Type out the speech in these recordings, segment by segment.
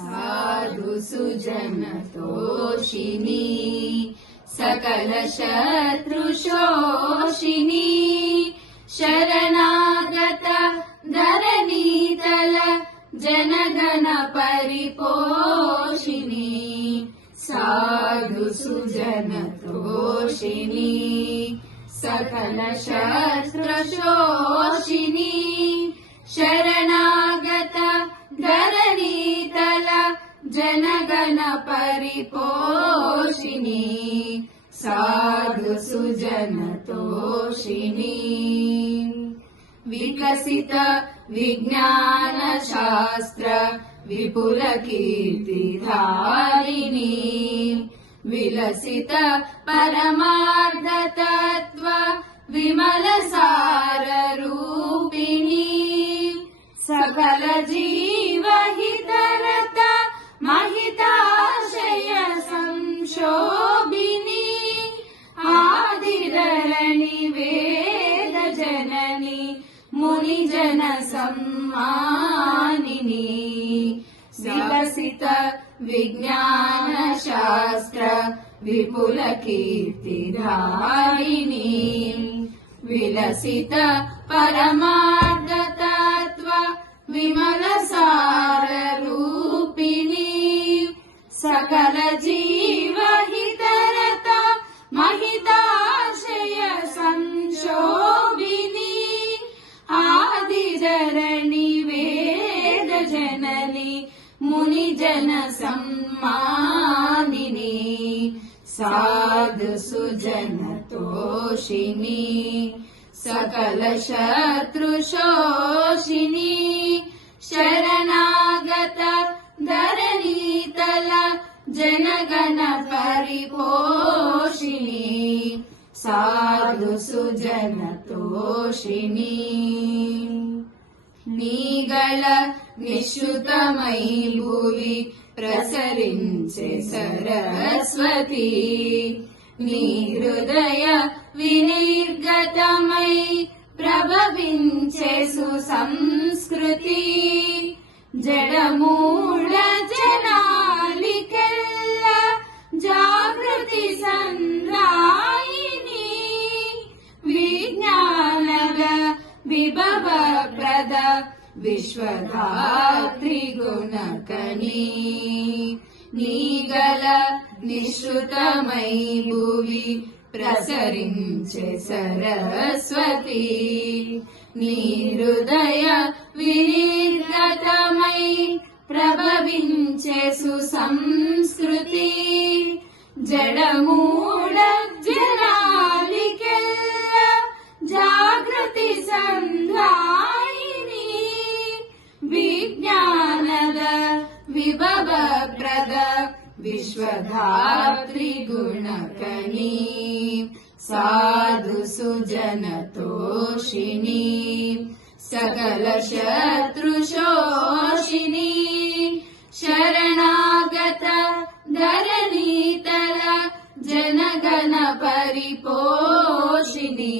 साधु सुजन तोषिणी सकल शत्रु शोषिणी शरणागत धरणीतल जनगण परिपोषिणी साधु सुजन तोषिणी सकल शत्रु शोषिणी शरणागत धरणीतल जनगण परिपोषिणी साधु सुजन तोषिणी विकसित विज्ञान शास्त्र विपुल कीर्तिधारिणी विलसित परमार्थ तत्व विमल सार रूपिणी सकल जीव हितरता महिताशय संशोभिनी आदिधरणि वेद जननी मुनिजन सम्मानिनी विकसित विज्ञान शास्त्र विपुल कीर्तिधारिणी विलसित परमार्थ तत्व विमल सार रूपिणी सकल जीव हितरता महिताशय संशोभिनी आदिधरणि वेद जननी मुनिजन सम्मानिनी साधु सुजन तोषिणी सकल शत्रु शोषिणी शरणागत धरणीतल जनगण परिपोषिणी साधु सुजन तोषिणी నీగళ నిశ్రుతమై భువి ప్రసరించే సరస్వతి నీ హృదయ వినిర్గతమై ప్రభవించే సుసంస్కృతి జడమూఢ జనాలికెల్ల జాగృతి సంరాయిని విజ్ఞానద విభవ ప్రద విశ్వధాత్రి గుణకనీ నీగల నిశ్రుతమై భువి ప్రసరించే సరస్వతి నీ హృదయ వినిర్గతమై ప్రభవించే సుసంస్కృతి జడమూఢ జనాలికెల్ల జాగృతి సంధ్యాయిని విజ్ఞానద విభవ ప్రద విశ్వధాత్రి గుణకనీ సాధు సుజన తోషిణీ సకల శత్రు శోషిణీ శరణాగత ధరణీతల జనగణ పరిపోషిణీ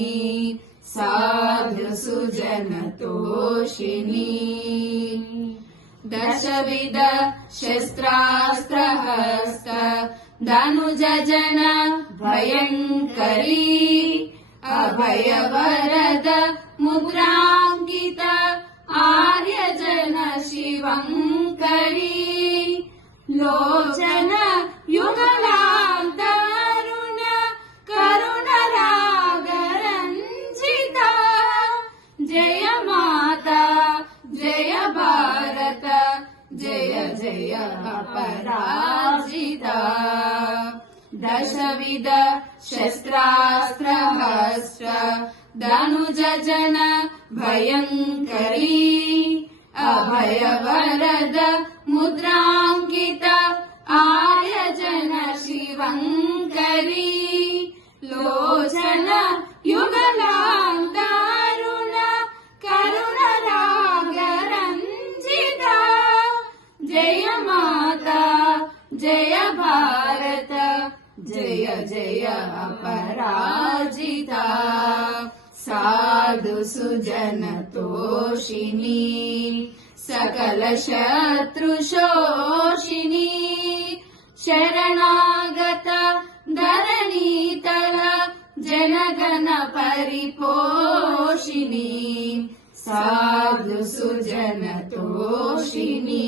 సాధు సుజన తోషిణీ దశవిధ శస్త్రాస్త్రహస్త ధనుజ జన భయంకరీ అభయవరద ముద్రాంకిత ఆర్యజన శివంకరీ లోచన యుగలాంతరుణ కరుణ రాగరంజిత జయ మాతా జయ భారత జయ జయ అపరాజిత దశవిధ శస్త్రాస్త్రహస్త ధనుజ జన భయంకరీ అభయవరద ముద్రాంకిత ఆర్యజన శివంకరీ లోచన యుగలాంతరుణ కరుణ రాగరంజిత జయ మాతా జయ భారత జయ జయ అపరాజిత साधु सुजन तोषिणी सकल शत्रु शोषिणी ಶರಣಾಗತ ಧರಣೀತಲ ಜನಗಣ ಪರಿಪೋಷಿಣಿ ಸಾಧು ಸುಜನ ತೋಷಿಣಿ